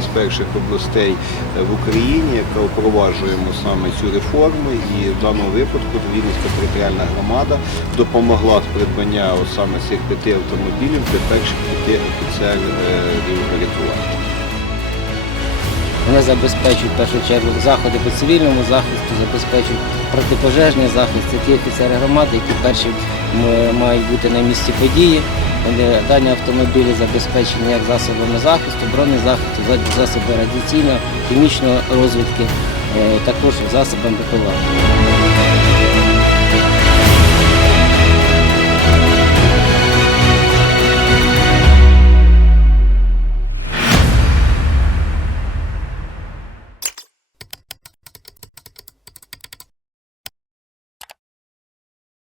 найперших областей е, в Україні, яка впроваджуємо саме цю реформу. І в даному випадку Вінницька територіальна громада допомогла з придбання саме цих п'яти автомобілів для перших п'яти офіцерів рятування. Вони забезпечують в першу чергу заходи по цивільному захисту, забезпечують протипожежний захист. Це ті офіцери громади, які перші мають бути на місці події. Дані автомобілі забезпечені як засобами захисту, бронезахисту, засоби радіаційного, хімічної розвідки, е, також засобами БПЛА.